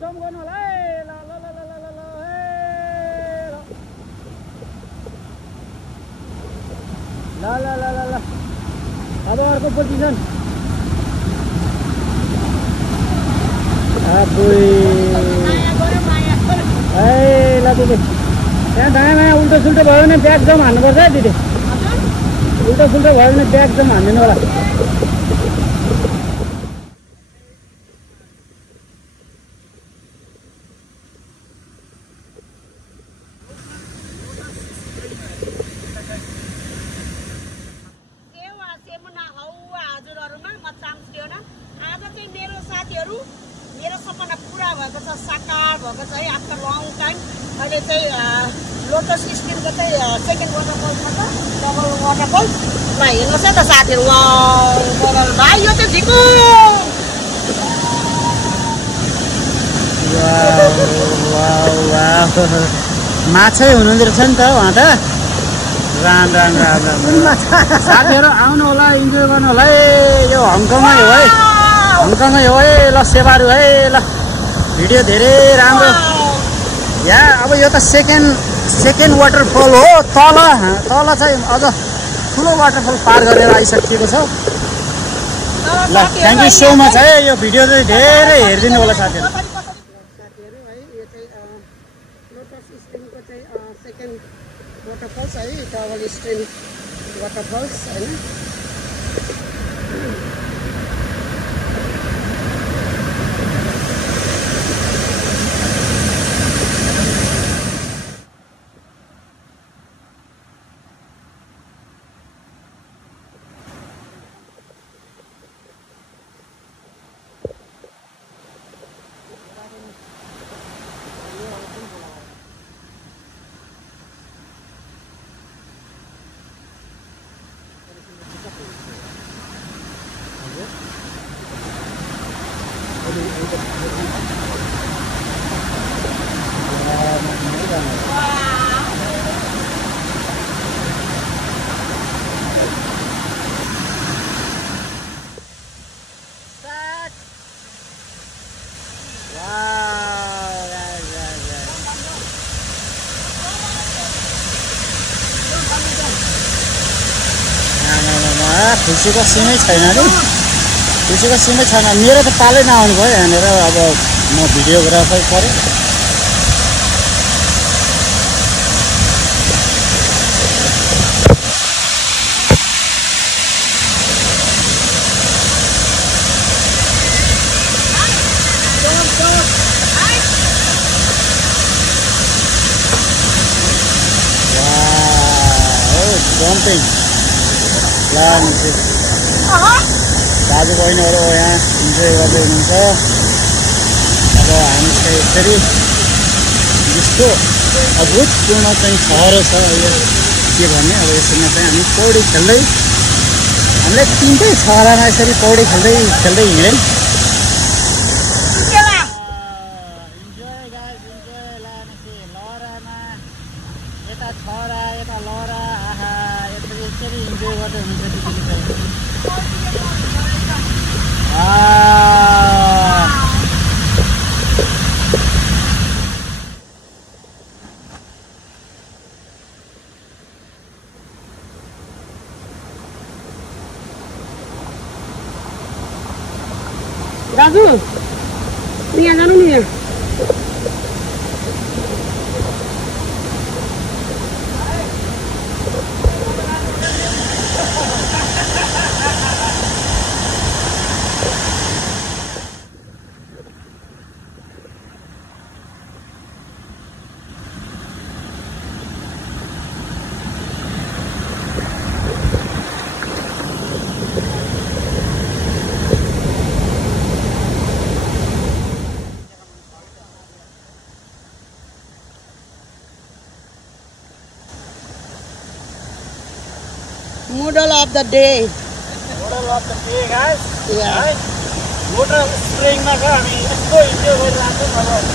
Jump गर्नु होला है ल ल ल ल ल ल ल ल ल ल ल अब अर्को पोजिसन ए ल दिदी त्यहाँ दायाँ माया उल्टो सुल्टो भयो भने ब्याक जम हान्नुपर्छ है दिदी उल्टो सुल्टो भयो भने ब्याक जम हान्दिनु होला मेरो सपना पुरा भएको छ साकार भएको छ है आफ्टर लङ टाइम अहिले चाहिँ लोटस स्ट्रिमको चाहिँ सेकेन्ड वाटरफलमा छ डबल वाटरफल ल हेर्नुहोस् है त साथीहरू भाइ यो चाहिँ झिकु माछै हुनुहुँदो रहेछ नि त उहाँ त राम राम राम राम साथीहरू आउनु होला इन्जोय गर्नु होला है यो हङकङमै हो है हङकङमै हो है ल सेवारू है ल भिडियो धेरै राम्रो यहाँ अब यो त सेकेन्ड वाटरफल हो तल चाहिँ अझ ठुलो वाटरफल पार गरेर आइसकिएको छ ल थ्याङ्क यू सो मच है यो भिडियो चाहिँ धेरै हेरिदिनु होला साथीहरू है यो चाहिँ लोटस स्ट्रिमको चाहिँ सेकेन्ड वाटरफल्स है डबल स्ट्रिम वाटरफल्स होइन खुसीको सिमै छैन नि खुसीको सिमै छैन मेरो त पालै नआउनु भयो यहाँनिर अब म भिडियोग्राफर परेँ जम्पिङ दाजु बहिनीहरू यहाँ इन्जोय गर्दै हुनुहुन्छ अब हामी चाहिँ फेरि यस्तो अद्भुतपूर्ण चाहिँ सहर छ यो के भन्ने अब यसमा चाहिँ हामी पौडी खेल्दै हामीले तिनटै सहरमा यसरी पौडी खेल्दै हिँड्यौँ यता छरा यता लहरा आहा यसरी इन्जोय गर्दै हुनुहुन्छ दिदीले दाजु यहाँ जानु नि यहाँ Model of the day. Model of the day, guys. Yeah. Right? Motor spraying ma ka हामी यस्तो इन्जोय गरिरहेको छौँ अब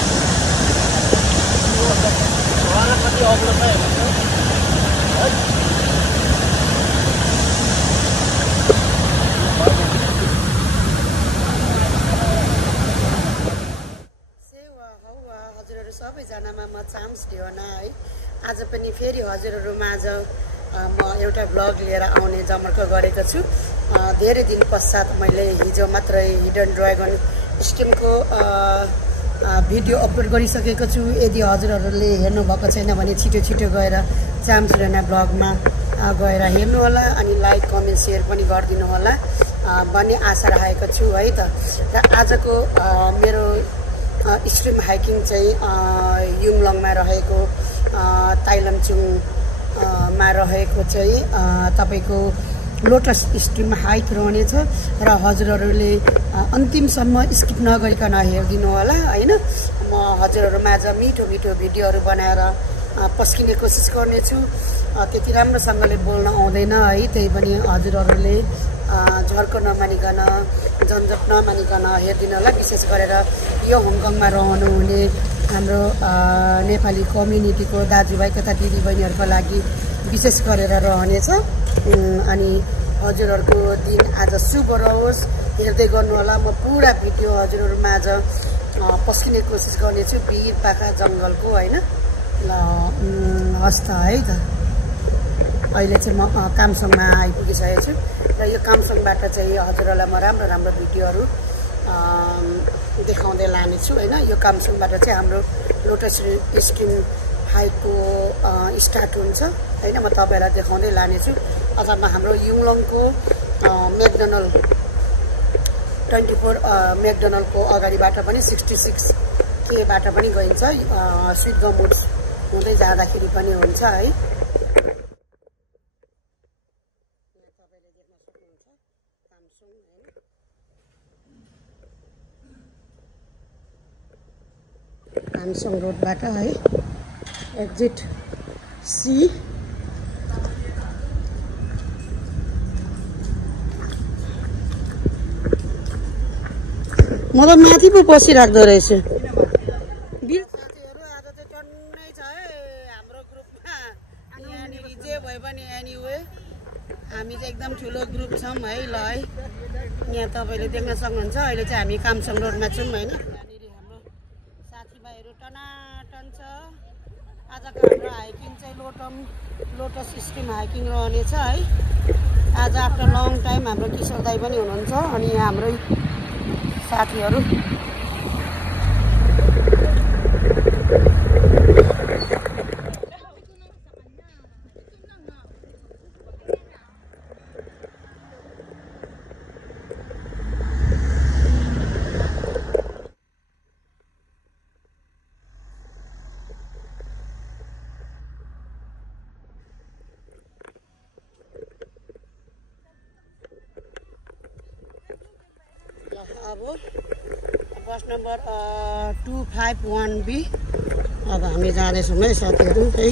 घर कति अग्लो छ हेर्नुहोस् सबैजनामा म चाम्स ढियोना है। आज पनि फेरि हजुरहरूमाझ म एउटा भ्लग लिएर आउने जमर्क गरेको छु। धेरै दिन पश्चात मैले हिजो मात्रै हिडन ड्रागन स्टिमको भिडियो अपलोड गरिसकेको छु। यदि हजुरहरूले हेर्नुभएको छैन भने छिटो छिटो गएर चाम्स ढियोना भ्लगमा गएर हेर्नु होला अनि लाइक कमेन्ट सेयर पनि गरिदिनु होला भन्ने आशा राखेको छु है त। र आजको मेरो स्ट्रिम हाइकिङ चाहिँ युङलङमा रहेको ताइलमचुङमा रहेको चाहिँ तपाईँको लोटस स्ट्रिम हाइक रहनेछ र हजुरहरूले अन्तिमसम्म स्किप नगरिकन हेरिदिनु होला होइन। म हजुरहरूमाझ मिठो मिठो भिडियोहरू बनाएर पस्किने कोसिस गर्नेछु। त्यति राम्रोसँगले बोल्न आउँदैन है, त्यही पनि हजुरहरूले झर्को नमानिकन झन्झट नमानिकन हेरिदिनु होला। विशेष गरेर यो हङकङमा रहनुहुने हाम्रो नेपाली कम्युनिटीको दाजुभाइ तथा दिदीबहिनीहरूको लागि विशेष गरेर रहनेछ। अनि हजुरहरूको दिन आज शुभ रहोस्, हेर्दै गर्नु होला। म पुरा भिडियो हजुरहरूमाझ पस्किने कोसिस गर्नेछु भिर पाखा जङ्गलको होइन। ल हस् त है त। अहिले चाहिँ म कामसङमा आइपुगिसकेको छु र यो कामसङबाट चाहिँ हजुरहरूलाई म राम्रो राम्रो भिडियोहरू देखाउँदै लानेछु होइन। यो कामसङबाट चाहिँ हाम्रो लोटस स्ट्रिम हाइकको स्टार्ट हुन्छ होइन। म तपाईँहरूलाई देखाउँदै लानेछु। अथवा हाम्रो युङलङको म्याकडोनल्ड 24 म्याकडोनल्डको अगाडिबाट पनि 66K बाट पनि गइन्छ। स्विट गम वुड्स हुँदै जाँदाखेरि पनि हुन्छ है। कामसङ रोडबाट है एक्जिट सी। म त माथि पो बसिराख्दो रहेछु। साथीहरू आज चाहिँ टन्नै छ है हाम्रो ग्रुपमा। यहाँनिर जे भए पनि एनिवे हामी चाहिँ एकदम ठुलो ग्रुप छौँ है। ल है यहाँ तपाईँले देख्न सक्नुहुन्छ अहिले चाहिँ हामी कामसङ रोडमा छौँ होइन। यहाँनिर हाम्रो साथीभाइहरू टनाटन छ। आजको हाम्रो हाइकिङ चाहिँ लोटस स्ट्रिम हाइकिङ रहनेछ है। आज आफ्टर लङ टाइम हाम्रो किशोर दाई पनि हुनुहुन्छ अनि हाम्रै साथीहरू। अब बस नम्बर 251B अब हामी जाँदैछौँ है साथीहरू है।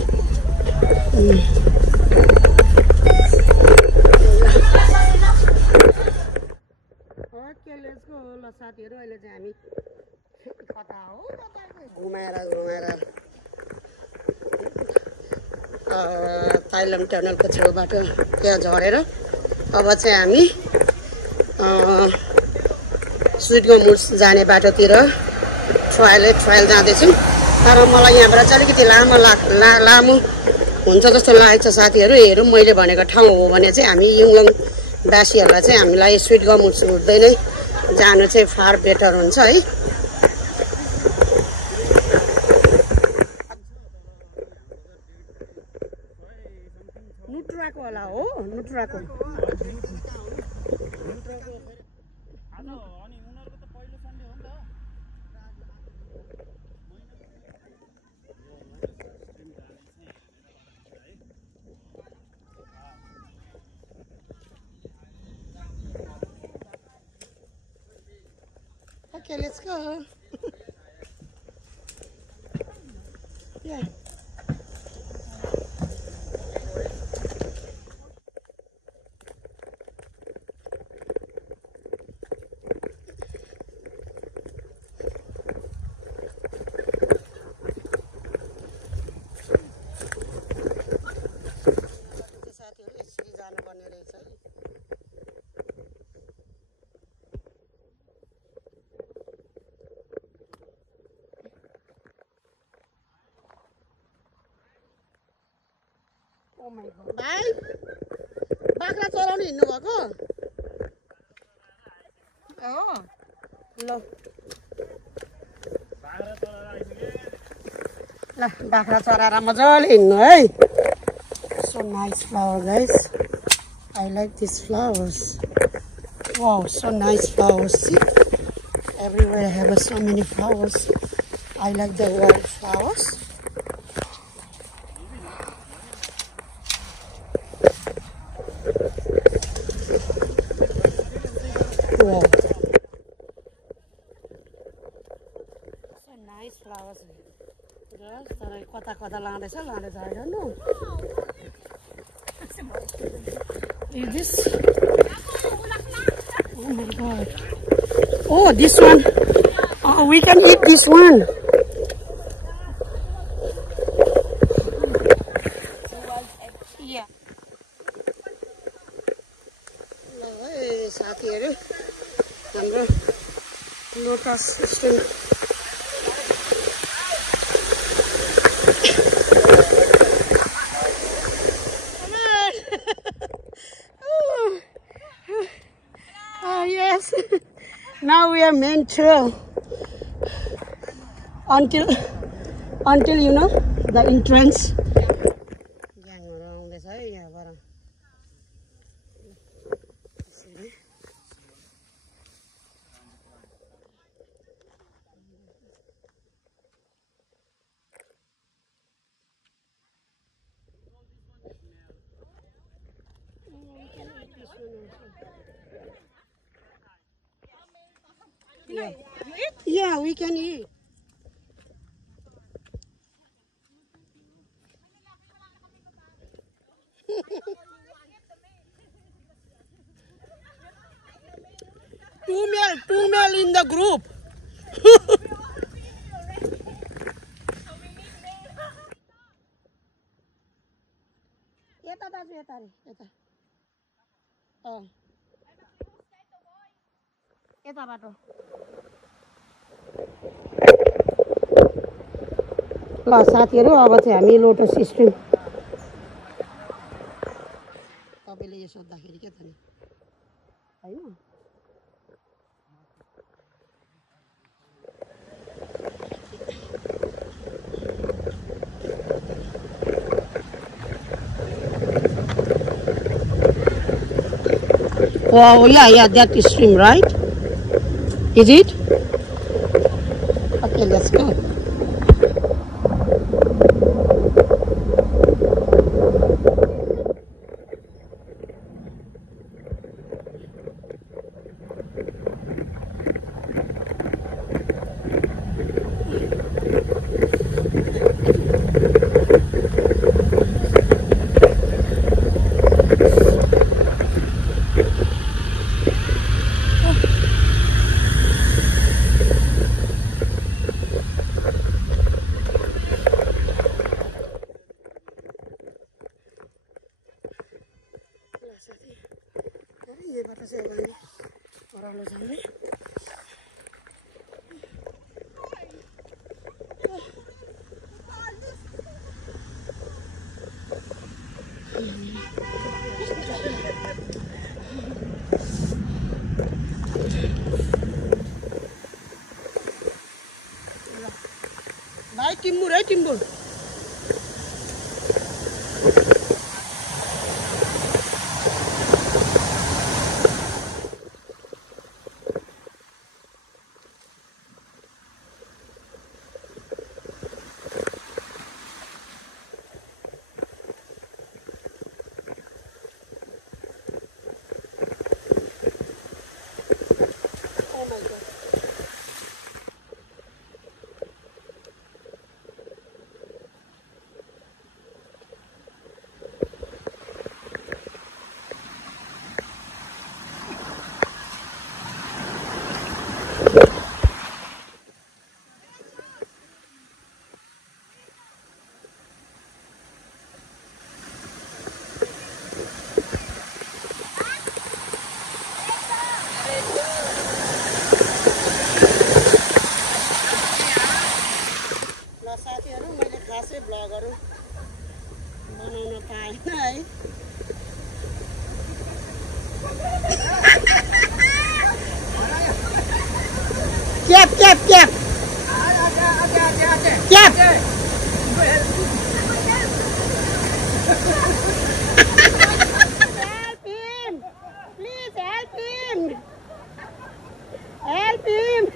Okay let's go. ल साथीहरू अहिले चाहिँ हामी कता हो घुमाएर ताइलम टनलको छेउबाट त्यहाँ झरेर अब चाहिँ हामी स्विट गम वुड्स जाने बाटोतिर ट्रायल जाँदैछौँ। तर मलाई यहाँबाट चाहिँ अलिकति लामो हुन्छ जस्तो लागेको छ साथीहरू। हेरौँ मैले भनेको ठाउँ हो भने चाहिँ हामी युङलङवासीहरूलाई चाहिँ हामीलाई स्विट गम वुड्स हुँदै नै जानु चाहिँ फार बेटर हुन्छ है। नुट्राको होला हो नुट्राको। Okay, let's go. Yeah. भाइ बाख्रा चलाउनु हिँड्नु भएको हो ल बाख्रा चराएर मजाले हिँड्नु है so nice flower guys I like these flowers wow so nice flowers see everywhere I have so many flowers I like the wild flowers wow so nice flowers तर कता कता लाँदैछ I don't know is this oh my god oh this one oh we can eat this one yeah साथीहरु हाम्रो lotus stem yes now we are main trail until you know the entrance yeah. You eat? Yeah, we can eat. two male in the group. ल साथीहरु अब चाहिँ हामी lotus stream तपाईले यो सोध्दाखेरि के छ नि हैन oh yeah that is stream right is it okay let's go भाइ टिम्बुर है टिम्बुर बनाउन पाएन है cap cap cap cap Help him! Please help him! Help him!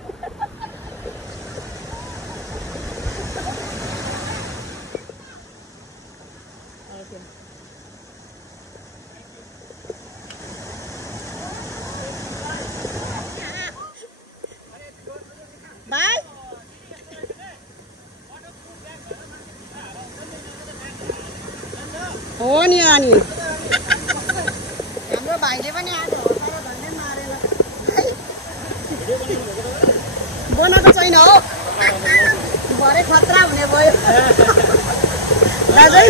Okay. Bye. हो नि अनि हाम्रो भाइले पनि आज हो तर भन्ने मारेन बनाएको छैन हो भरे खतरा हुने भयो दाजु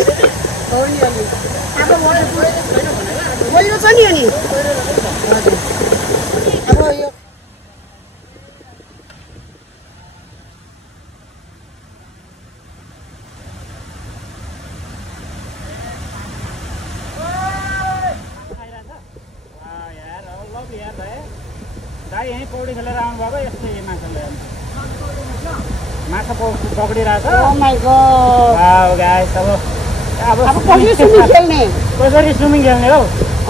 हो नि अनि अब पहिरो छ नि अनि हजुर अब यो यहीँ पौडी खेलेर आउनुभएको यस्तो माछाले माछा पक्रिरहेको Oh my god. Wow guys अब कसरी स्विमिङ खेल्ने कसरी स्विमिङ खेल्ने हौ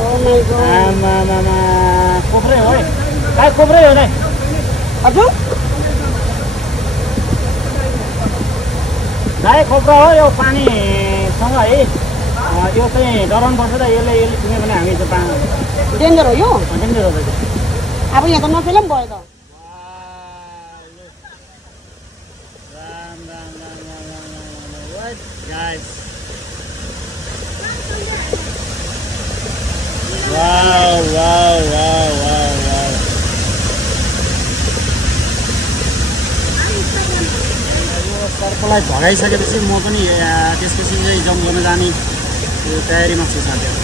Oh my god. आमामामा कोब्रै हो है गाई कोब्रै हो नै हजुर गाई खोप्रा हो यो पानीसँग है यो चाहिँ डराउनु पर्छ त यसले छुने भने हामी चाहिँ पानी डेन्जर हो यो डेन्जर हो अब यहाँ त नखेल पनि भयो त Guys. Wow. यो सर्पलाई भगाइसकेपछि म पनि त्यसपछि चाहिँ जम्प गर्न जाने यो तयारीमा छु साथीहरु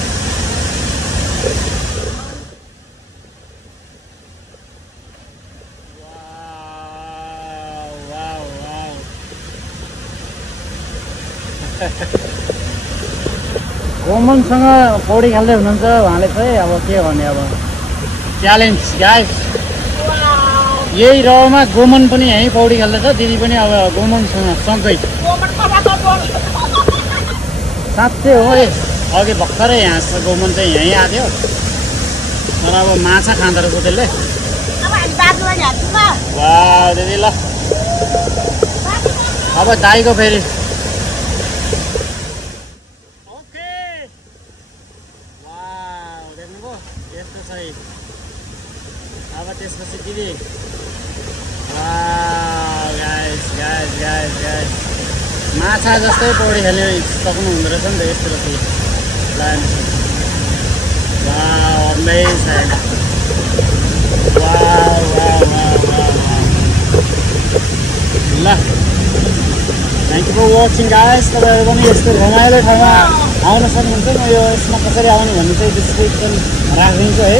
गोमनसँग पौडी खेल्दै हुनुहुन्छ उहाँले चाहिँ अब के गर्ने अब च्यालेन्ज गाइस यही रौमा गोमन पनि यहीँ पौडी खेल्दैछ दिदी पनि अब गोमनसँग सँगै साँच्चै हो अघि भर्खरै यहाँ गोमन चाहिँ यहीँ आएको तर अब माछा खाँदो रहेछ त्यसले वाह दिदी ल अब दाइको फेरि अब त्यसपछि दिदी गाइस माछा जस्तै पौडी खेल्ने सक्नु हुँदो रहेछ नि त यस्तो रहेछ अमेजिङ ल thank you for watching guys तपाईँहरू पनि यस्तो रमाइलो ठाउँमा आउन सक्नुहुन्छ म यो यसमा कसरी आउने भन्ने चाहिँ डिस्क्रिप्सन राखिदिन्छु है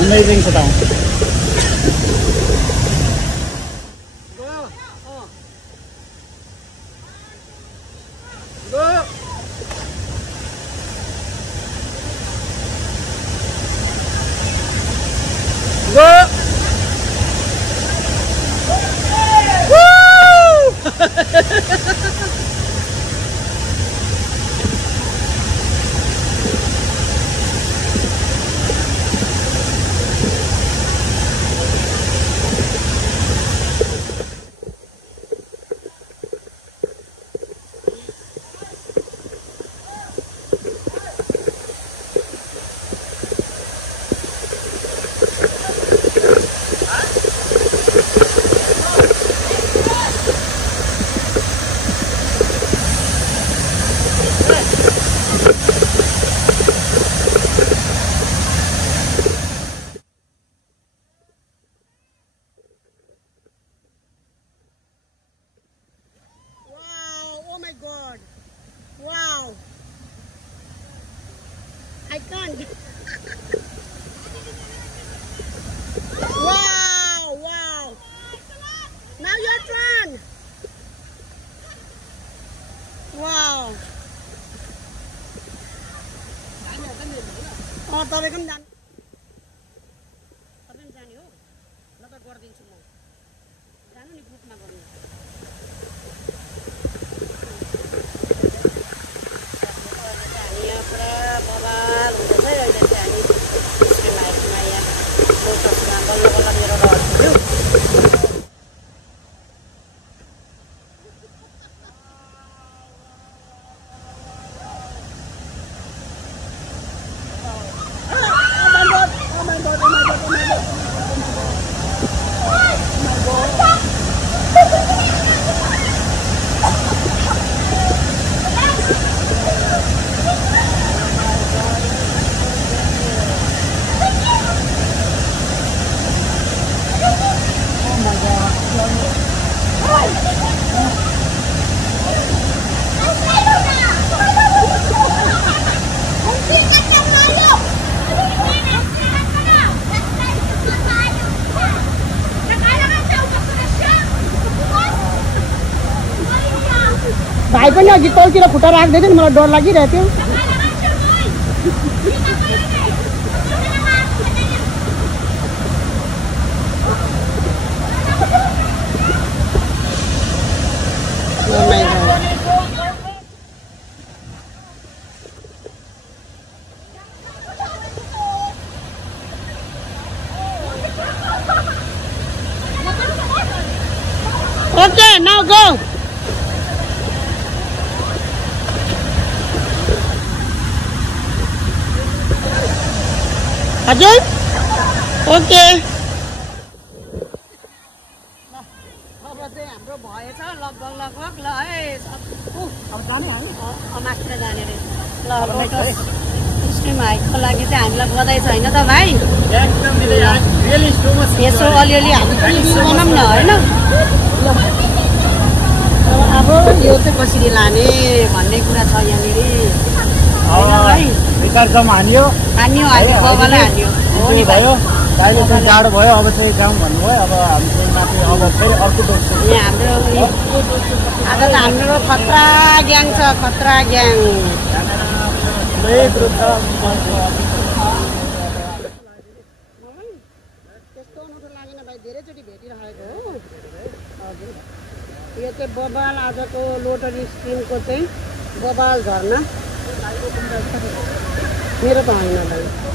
अमेजिङ छ ठाउँ I can't. Wow. Now your turn. Wow. तपाईँको पनि जाने जाने हो ल त गरिदिन्छु म जानु नि ग्रुपमा गर्नु हामी यहाँ पुरा बवाल हुँदैछ अहिले चाहिँ हामी स्ट्रिममा यहाँ लोटसमा बल्ल बल्ल मेरो रहर पुग्यो भाइ पनि अघि तलतिर खुट्टा राख्दै थियो नि मलाई डर लागिरहेको थियो Okay, now go. हजुर ओके अब चाहिँ हाम्रो भएछ लगभग ल है अब जाने हामी मात्र जाने रे ल लोटस स्ट्रिम हाइकको लागि चाहिँ हामीलाई बधाई छ होइन त भाइ यसो अलिअलि हामी पनि बनाऊँ न होइन अब यो चाहिँ कसरी लाने भन्ने कुरा छ यहाँनिर विचार जम्मा हान्यो बबालाई हान्यो हो नि भयो अहिले चाहिँ जाडो भयो अब चाहिँ जाउँ भन्नुभयो अब हामी चाहिँ माथि अब फेरि अर्को दोस्रो यहाँ हाम्रो आज त हाम्रो खतरा ग्याङ छ खतरा ग्याङ त्यस्तो अनौठो लागेन भाइ धेरैचोटि भेटिरहेको हो हजुर यो चाहिँ बबाल आजको लोटस स्ट्रिमको चाहिँ बबाल झर्ना मेरो त होइन भाइ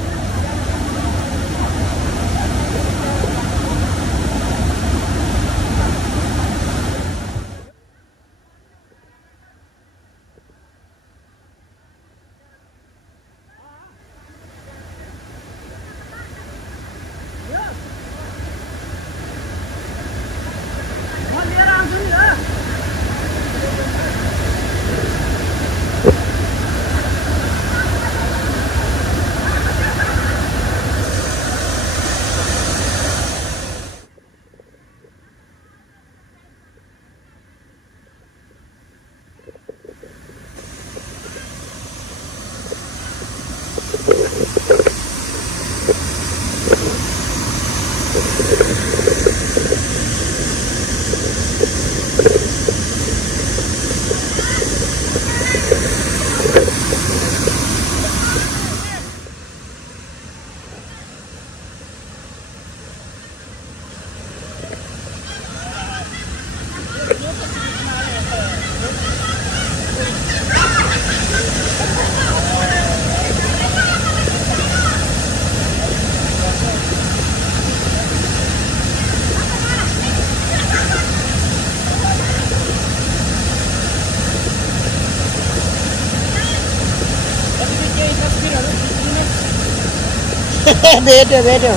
भेट्यो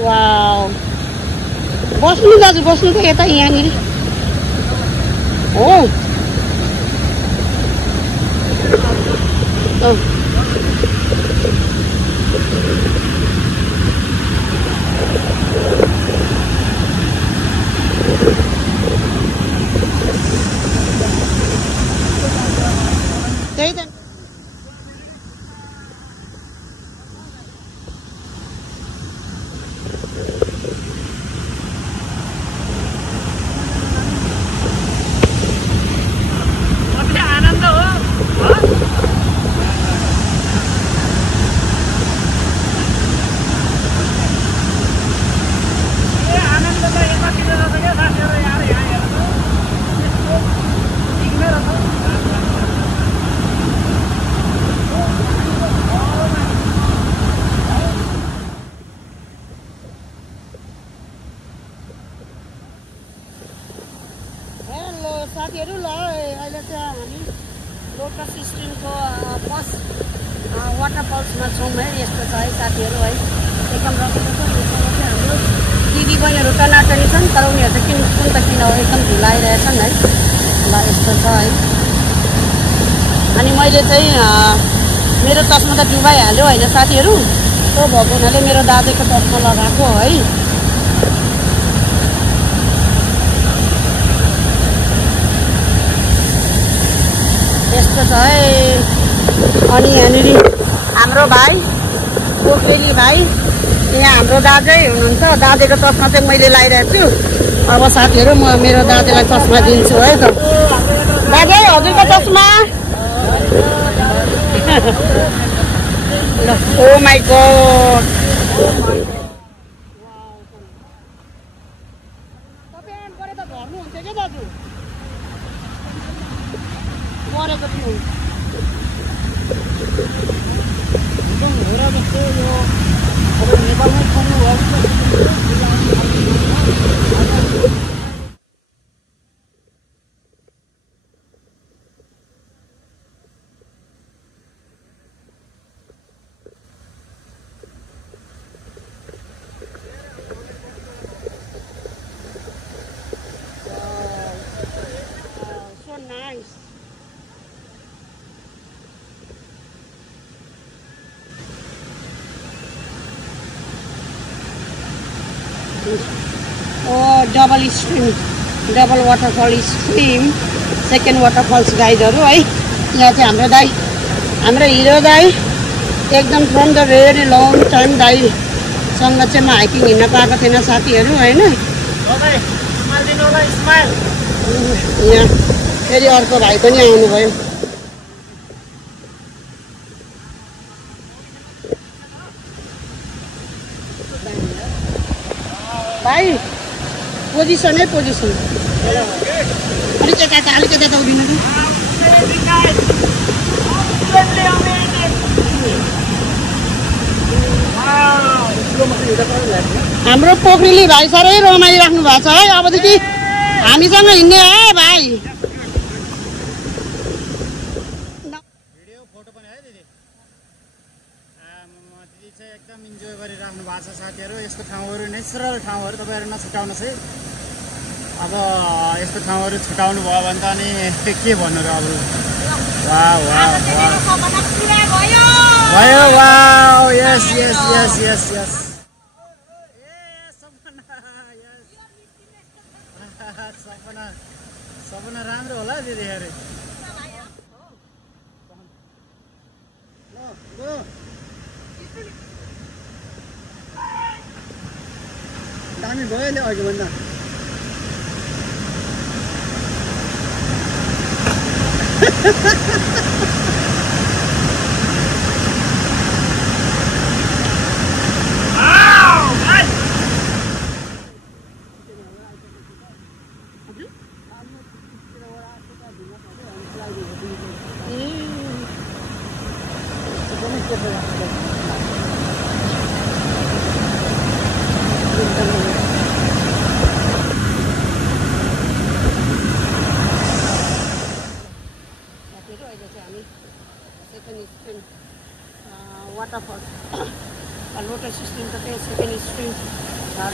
वाउ बस्नु दाजु बस्नु त यता यहाँनिर हो त्यही त साथीहरू ल अहिले चाहिँ हामी लोटस स्ट्रिमको फर्स्ट वाटरफल्समा छौँ है। यस्तो छ है साथीहरू है, एकदम रमाइलो छ। हाम्रो दिदी बहिनीहरू टनाटनी छन्, तर उनीहरू त कुन त किन हो एकदम ढिलाइरहेछन् है। ल यस्तो छ है। अनि मैले चाहिँ मेरो चस्मा त डुबाइहाल्यो होइन साथीहरू, त्यो भएको हुनाले मेरो दाजुको चस्मा लगाएको है। यस्तो छ है। अनि यहाँनिर हाम्रो भाइ पोखरेली भाइ, यहाँ हाम्रो दाजै हुनुहुन्छ। दाजुको चस्मा चाहिँ मैले लगाइरहेको छु। अब साथीहरू म मेरो दाजुलाई चस्मा दिन्छु है त। दाजु हजुरको चस्मा। ओ माई गॉड, तपाईँ गरे त झर्नुहुन्छ क्या दाजु? मरेको थियो एकदम घोरा जस्तो। यो अब नेपालमै खानु हो। So nice. Double stream, double waterfall stream, second waterfalls गाइडहरू है। यहाँ चाहिँ हाम्रो दाई, हाम्रो हिरो दाई एकदम from the very long time दाईसँग चाहिँ म हाइकिङ हिँड्न पाएको थिएन साथीहरू होइन। यहाँ फेरि अर्को भाइ पनि आउनुभयो। भाइ पोजिसन है, पोजिसन अलिक यता उभिनु। हाम्रो पोखरेली भाइ साह्रै रमाइराख्नु भएको छ है। अबदेखि हामीसँग हिँड्ने है भाइ। भिडियो फोटो पनि है दिदी। दिदी चाहिँ एकदम इन्जोय गरिराख्नु भएको छ साथीहरू। यस्तो ठाउँहरू नेचुरल ठाउँहरू तपाईँहरू नछुटाउनुहोस् है। अब यस्तो ठाउँहरू छुटाउनु भयो भने त अनि के भन्नु र अब। वाह वाह वाह भयो। वाह यस यस यस यस यस। सपना राम्रो होला दिदी अरे। दामी भयो नि अघि भन्दा। वाटरफल लोटस स्ट्रिमको चाहिँ सेकेन्ड स्ट्रिम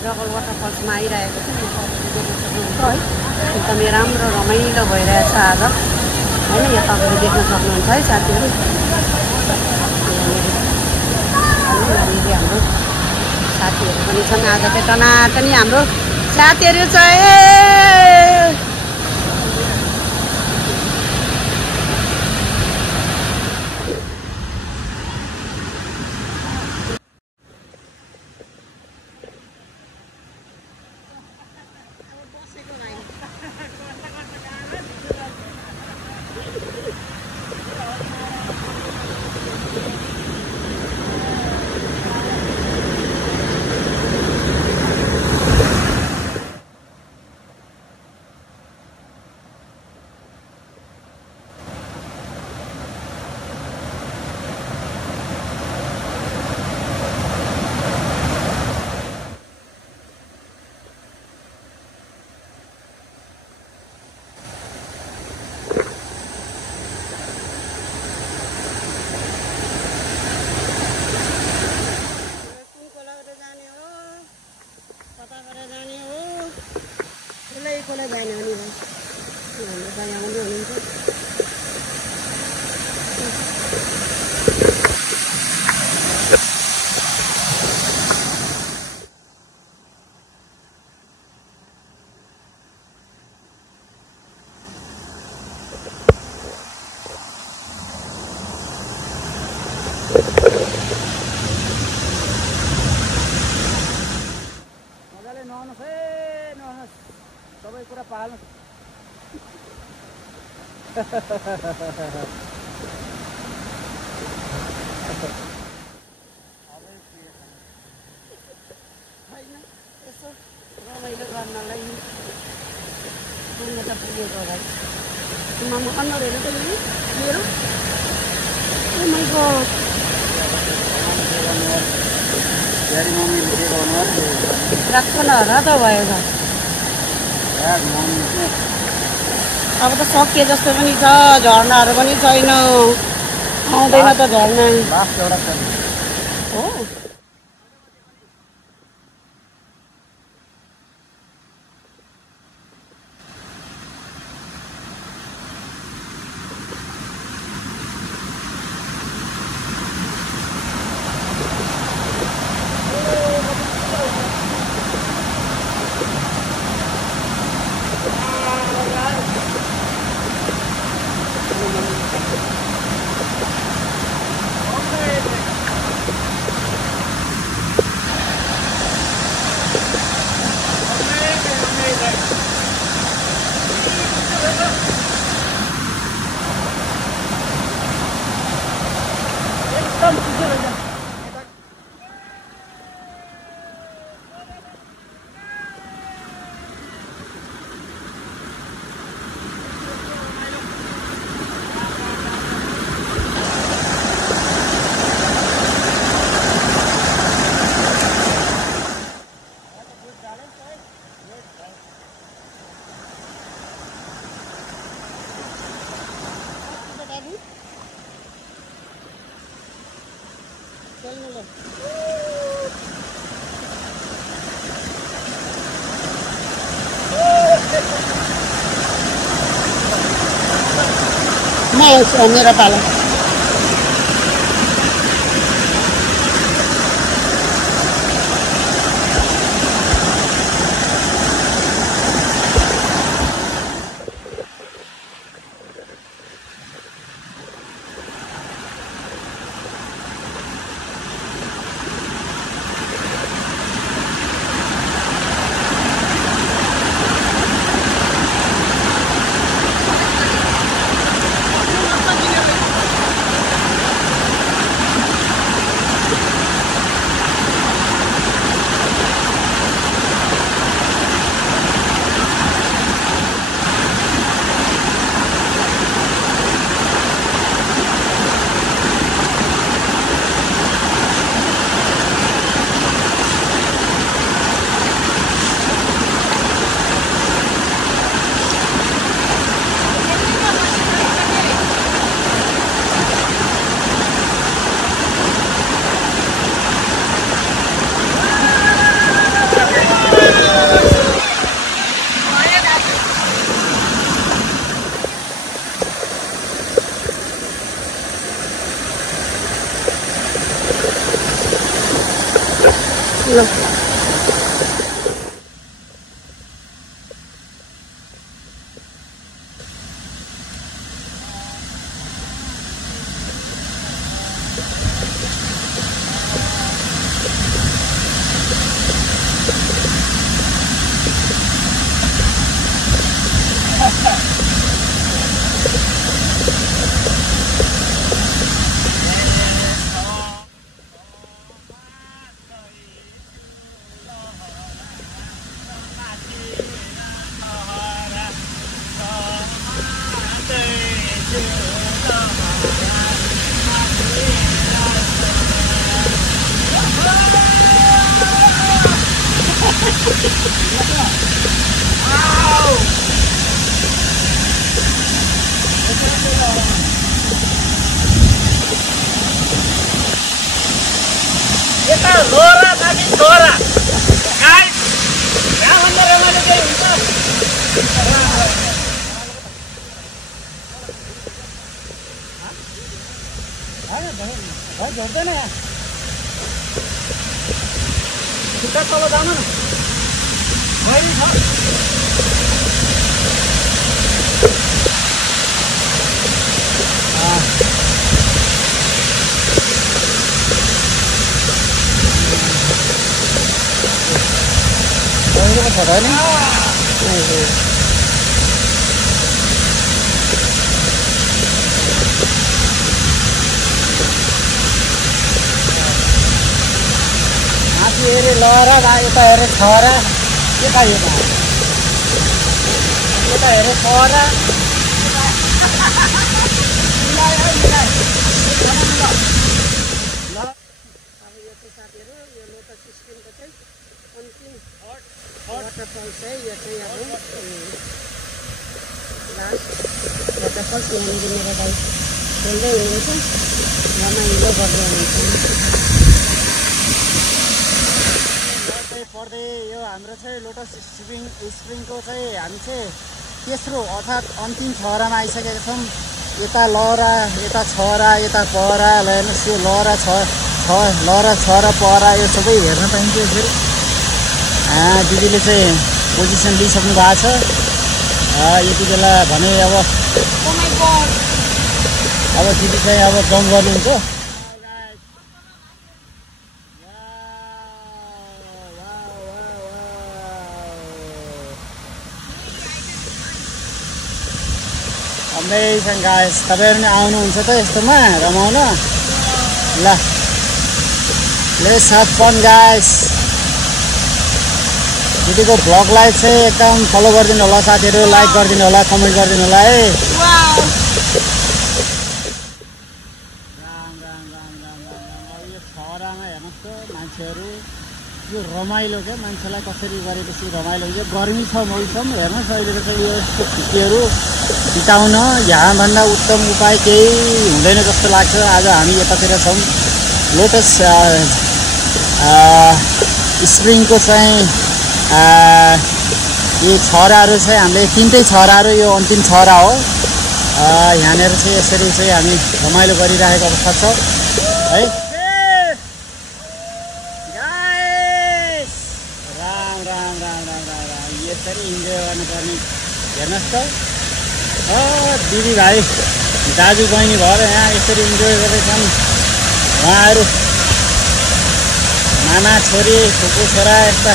डबल वाटरफल्समा आइरहेको छ। देख्न सक्नुहुन्छ है, एकदमै राम्रो रमाइलो भइरहेछ आज होइन। यहाँ तपाईँहरू देख्न सक्नुहुन्छ है साथीहरू। यहाँनिर हाम्रो साथीहरू पनि छन्। आज चाहिँ टनाटनी हाम्रो साथीहरू छ। कसलाई जाने भने भाइ हाम्रो दाइ आउँदै हुनुहुन्छ सबै कुरा पाल्नु होइन यसो रमाइलो गर्नलाई पुग्न त पुगेको भाइ मम्मा अनुहार हेर्नु त मेरो राख्छ न र त भयो त अब त सकिए जस्तो पनि छ झर्नाहरू पनि छैन आउँदैन त झर्ना हो म आउँछु मेरो पालो झर्दैन यहाँ खुट्टा तल जानु न गहिरो छ गहिरो छ नि हेरे लहरा यता हेरे छहरा यता यता हेरे छहरा वाटरफल चाहिँ यो चाहिँ अब लास्ट वाटरफल यहाँनिर मेरो भाइ खेल्दै हुनुहुन्छ रमाइलो गर्दै हुनुहुन्छ पढ्दै यो हाम्रो चाहिँ लोटस स्प्रिङको चाहिँ हामी चाहिँ तेस्रो अर्थात् अन्तिम छहरामा आइसकेका छौँ यता लहरा यता छहरा यता पहरा ल हेर्नुहोस् यो लहरा छहरा पहरा यो सबै हेर्न पाइन्छ फेरि दिदीले चाहिँ पोजिसन लिइसक्नु भएको छ यति बेला भने अब दिदी चाहिँ अब जम्प गर्नुहुन्छ अमेजिङ गाइस तपाईहरु नि आउनुहुन्छ त यस्तोमा रमाउन ल लेट्स हैव फन गाइस दिदीको भ्लगलाई चाहिँ एकदम फलो गरिदिनु होला साथीहरु लाइक गरिदिनु होला कमेन्ट गरिदिनु होला है वाउ यो छहरामा हेर्नुस् त मान्छेहरु यो रमाइलो के मान्छेलाई कसरी गरेपछि रमाइलो हुन्छ गर्मी छ मौसम हेर्नुस् अहिले चाहिँ यो छुट्टीहरु बिताउन यहाँ भन्दा उत्तम उपाय केही हुँदैन जस्तो लाग्छ आज हामी यतातिर छौं लोटस स्प्रिङको चाहिँ यो छहराहरु चाहिँ हामीले तीनटै छहराहरु यो अन्तिम छहरा हो यहाँनेर चाहिँ यसरी चाहिँ हामी रमाइलो गरिरहेको अवस्था छ है गाइस राम राम राम राम राम यसरी इन्जोय गर्नुपर्ने हेर्नुस् त दिदी भाइ दाजु बहिनी भएर यहाँ यसरी इन्जोय गर्दैछन् उहाँहरू मामा छोरी फुपू छोरा यस्ता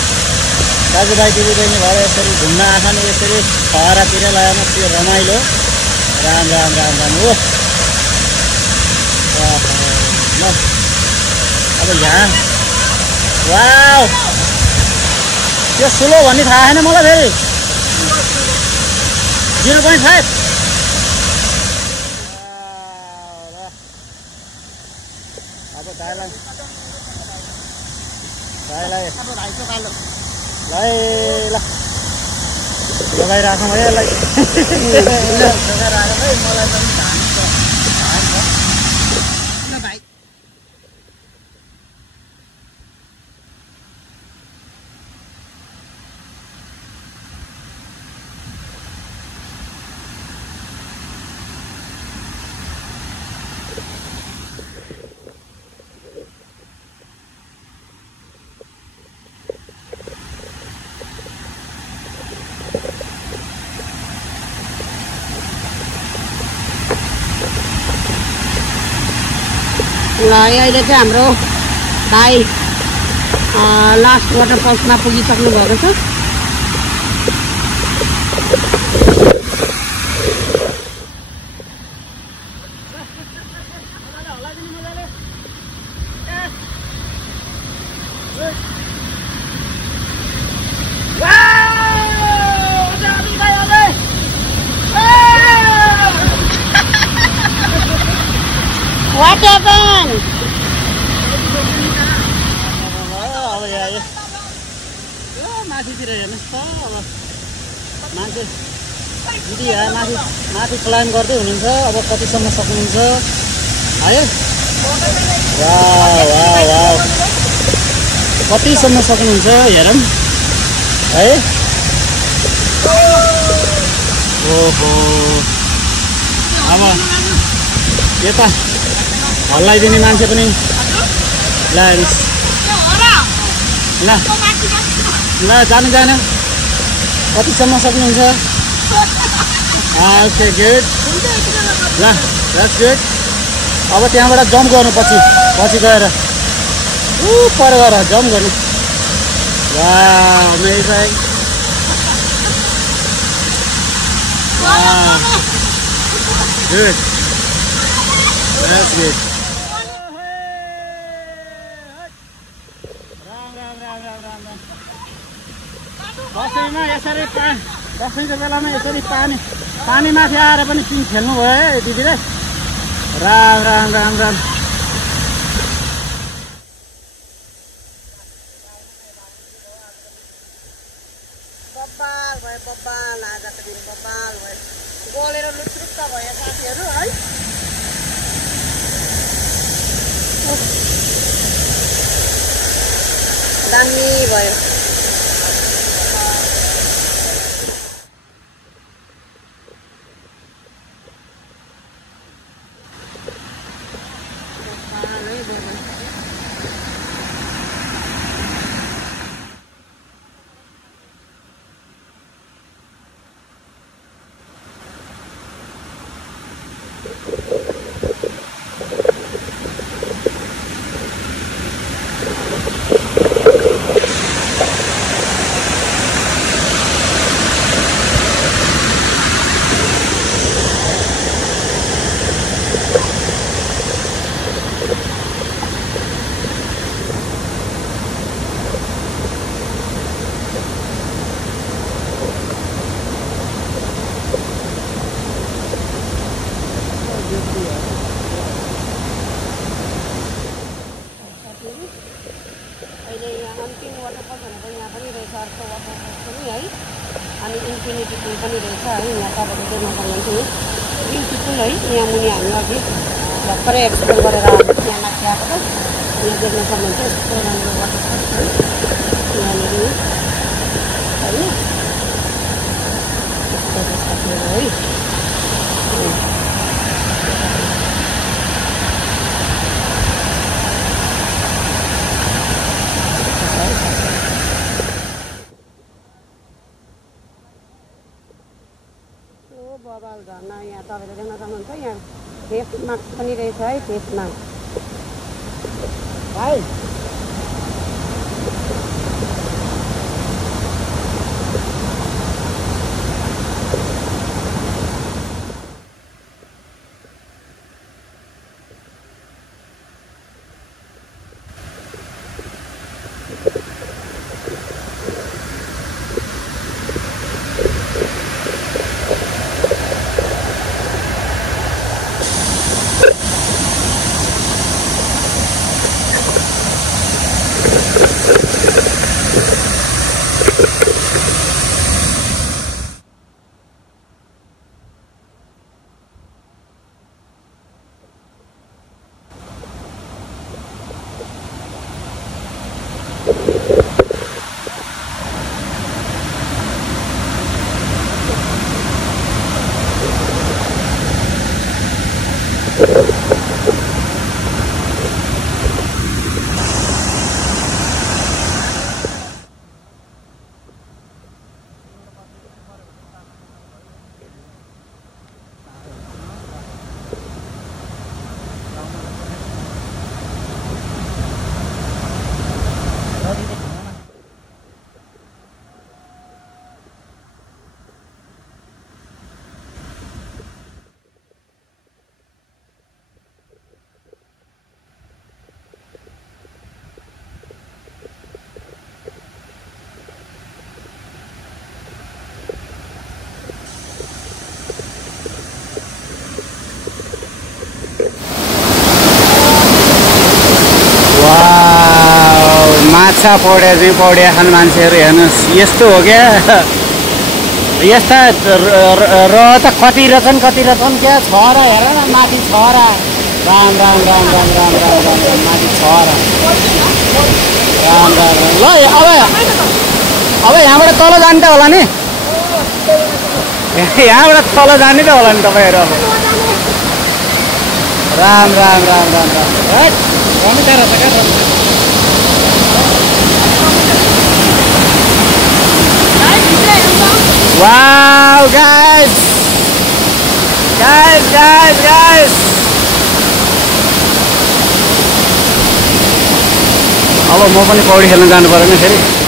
दाजुभाइ दिदीबहिनी भएर यसरी घुम्न आछन् यसरी छहरातिर लगाउनुहोस् यो रमाइलो राम राम राम राम हो अब यहाँ वाउ त्यो स्लो भन्ने थाहा छैन मलाई फेरि 0.5 अब दाइलाई ल लगाइराखौँ है यसलाई लगाइराखौँ है मलाई पनि धान छ ल भाइ ल अहिले चाहिँ हाम्रो भाइ लास्ट वाटरफल्समा पुगिसक्नु भएको छ What happened? अब यहाँ माथितिर हेर्नुहोस् त अब मान्छे दिदी यहाँ माथि क्लाइम गर्दै हुनुहुन्छ अब कतिसम्म सक्नुहुन्छ है वाउ वाउ वाउ कतिसम्म सक्नुहुन्छ हेरौँ है ओहो अब यता हल्लाइदिने मान्छे पनि ल ल ल जानु जान कतिसम्म सक्नुहुन्छ ओके गुड ल द्याट्स गुड अब त्यहाँबाट जम्प गर्नु पछि गएर पर गएर जम्प गर्नु wow amazing good that's good दसैँमा यसरी दसैँको बेलामा यसरी पानी माथि आएर पनि तिमी खेल्नु भयो है दिदीले राम राम राम राम बब्बाल भयो बब्बाल आजको दिन बब्बाल भयो गोलेर लुच्रुक्क भयो साथीहरू है दामी भयो अनि इन्फिनिटी पुल पनि रहेछ है यहाँ तपाईँले देख्न सक्नुहुन्छ ब्युटिफुल है यहाँ मुनि हामी अघि भर्खरै एक्सप्लोर गरेर यहाँ माथि आएको त यहाँ देख्न सक्नुहुन्छ यस्तो राम्रो वाटरफल है यहाँनिर होइन है बबाल झर्ना यहाँ तपाईँले देख्न सक्नुहुन्छ यहाँ फेस मास्क पनि रहेछ है फेस मास्क भाइ माछा पौड्या चाहिँ पौड्या खाने मान्छेहरू हेर्नुहोस् यस्तो हो क्या यस्ता र त कति रहेछन् क्या छ र हेर न माथि छ र राम राम राम राम राम राम राम राम माथि छ र राम राम ल अब यहाँबाट तल जाने त होला नि यहाँबाट तल जाने त होला नि तपाईँहरू अब राम राम राम राम राम रमिता रहेछ क्या wow guys guys guys guys अब म पनि पौडी खेल्न जानु पर्यो फेरि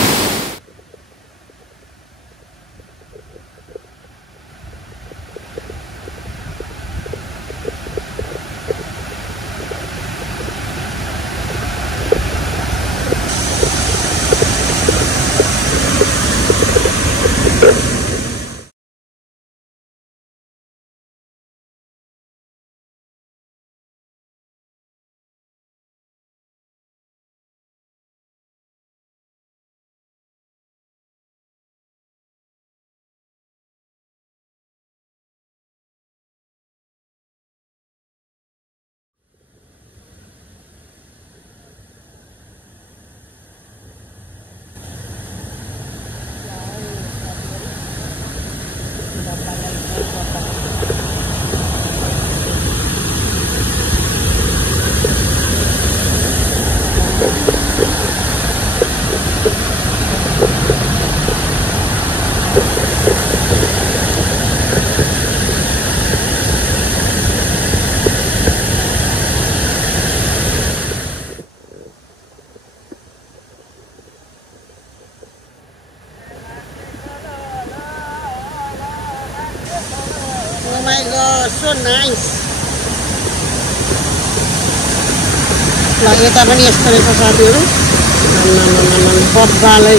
So nice. Lah kita पनि यस्तो रहेछ साथीहरु बब्बालै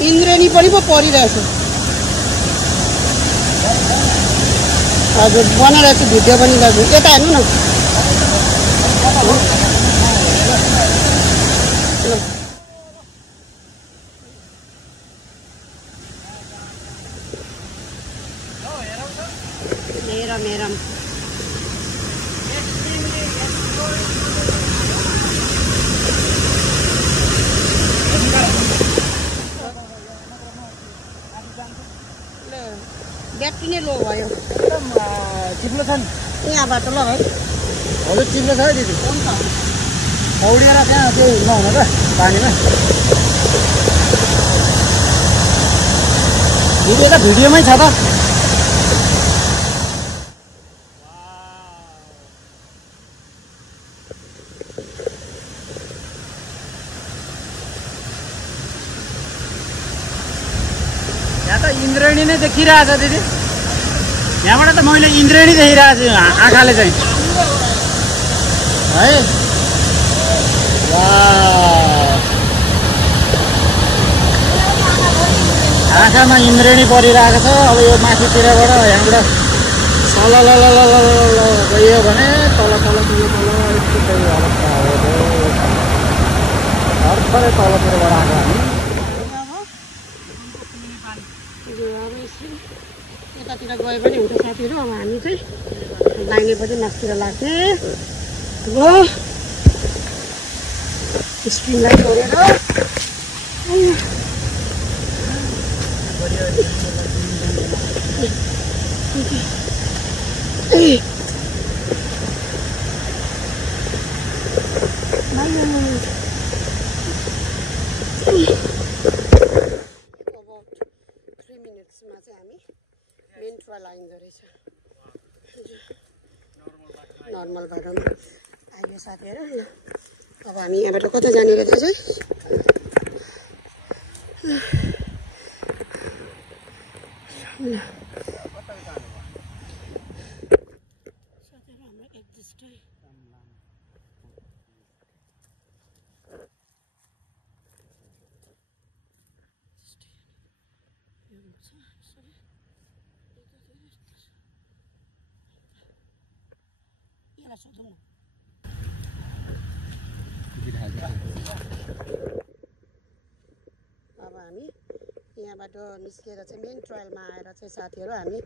इन्द्रेणी पनि पो परिरहेछ हजुर बनाइरहेको छु भिडियो पनि गर्छु यता हेर्नु न मेरम ब्याट्री नै लो भयो एकदम चिप्लो छ नि यहाँबाट ल है हजुर चिप्लो छ है दिदी पौडिएर त्यहाँ त्यो नहुन त पानीमा दिदी त भिडियोमै छ त यहाँ त इन्द्रेणी नै देखिरहेछ दिदी यहाँबाट त मैले इन्द्रेणी देखिरहेको छु आँखाले चाहिँ है आँखामा इन्द्रेणी परिरहेको छ अब यो माथितिरबाट यहाँबाट सल गयो भने तल यस्तै अवस्था हो भर्खरै तलतिरबाट आएको हामी यतातिर गए पनि हुन्छ साथीहरु अब हामी चाहिँ दाहिनेपट्टि मासतिर लाग्ने अब स्क्रिनलाई छोडेर नर्मल बाटोमा आइयो साथीहरु अब हामी यहाँबाट कता जाने रहेछ चाहिँ साथीहरु हाम्रो एक्जिस्टै सोधौँ न अब हामी यहाँबाट निस्केर चाहिँ मेन ट्रायलमा आएर चाहिँ साथीहरू हामी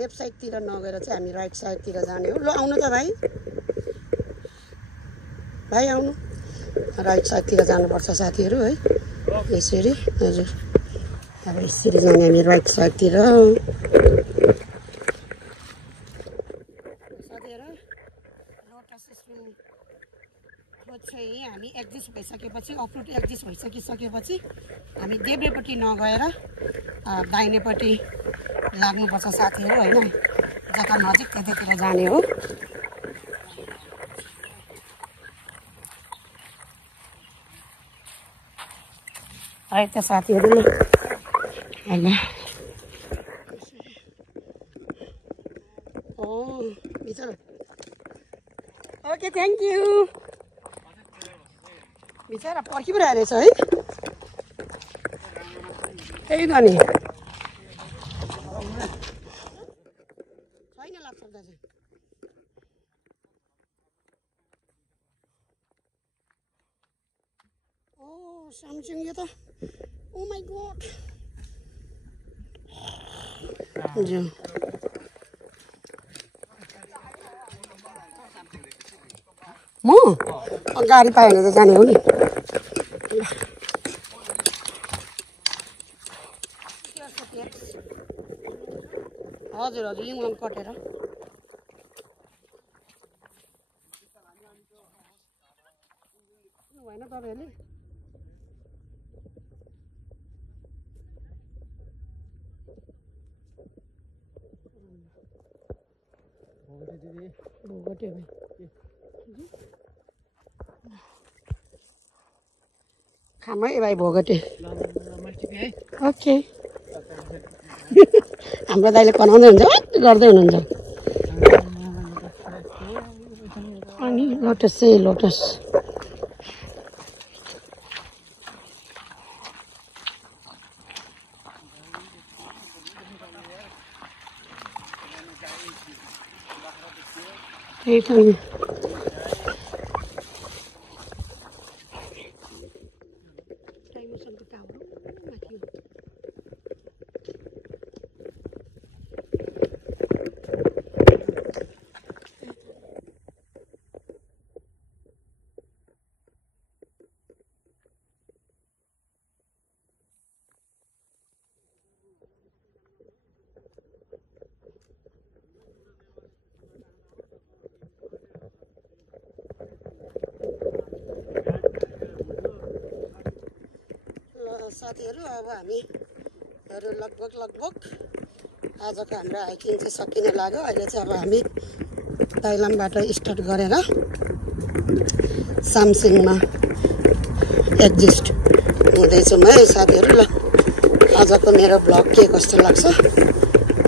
लेफ्ट साइडतिर नगएर चाहिँ हामी राइट साइडतिर जाने हो। ल आउनु त भाइ, भाइ आउनु। राइट साइडतिर जानुपर्छ साथीहरू है, यसरी। हजुर, अब यसरी जाने हामी राइट साइडतिर। साथीहरू लोटस स्प्रिङ चाहिँ हामी एडजस्ट भइसकेपछि, अप्रुट एडजस्ट भइसकिसकेपछि हामी देब्रेपट्टि नगएर दाहिनेपट्टि लाग्नुपर्छ साथीहरू होइन, जता नजिक त्यतैतिर जाने हो। है त साथीहरू, होइन ओके थ्याङ्क यू। बिचरा पर्खिरहेको रहेछ है, त्यही त नि छैन लाग्छ दाजु। ओ स्यामसङ यो त, ओ माई गॉड। हजुर म गाडी पायो भने त जाने हो नि। हजुर हजुर, लिङलङ कटेर भएन तपाईँहरूले। भोगटे भाइ खाम है भाइ, भोगटे। ओके हाम्रो दाइले बनाउँदै हुन्छ, गर्दै हुनुहुन्छ। अनि लोटस चाहिँ लोटस त्यही त नि। साथीहरू अब हामीहरू लगभग आजको हाम्रो हाइकिङ चाहिँ सकिन लाग्यो। अहिले चाहिँ अब हामी दाइलामबाट स्टार्ट गरेर सामसिङमा एडजस्ट हुँदैछौँ है साथीहरू। ल आजको मेरो ब्लग के कस्तो लाग्छ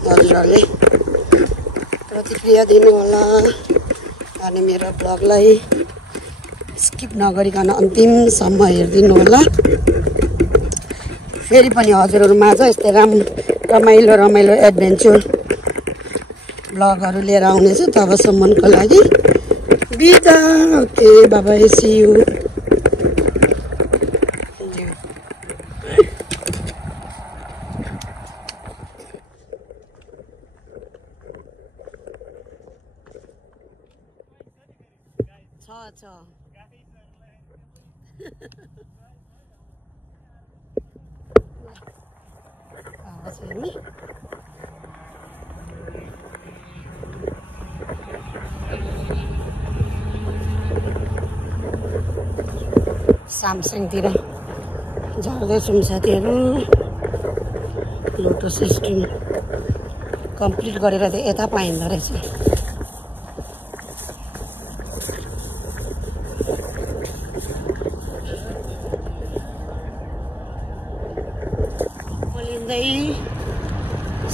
हजुरहरूले प्रतिक्रिया दिनुहोला अनि मेरो ब्लगलाई स्किप नगरिकन अन्तिमसम्म हेरिदिनु होला। फेरि पनि हजुरहरूमाझ यस्तै रमाइलो एडभेन्चर ब्लगहरू लिएर आउनेछु। तबसम्मको लागि बिदा। ओके बाबा, सी यू। छ सामसिङतिर जाँदैछौँ साथीहरू। लोटस स्ट्रिम कम्प्लिट गरेर त यता पाइँदो रहेछ। बोलिँदै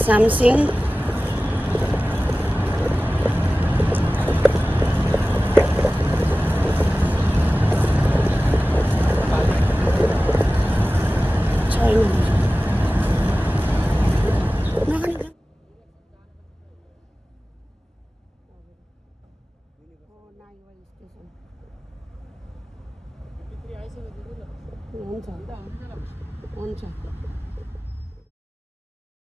सामसिङ हुन्छ।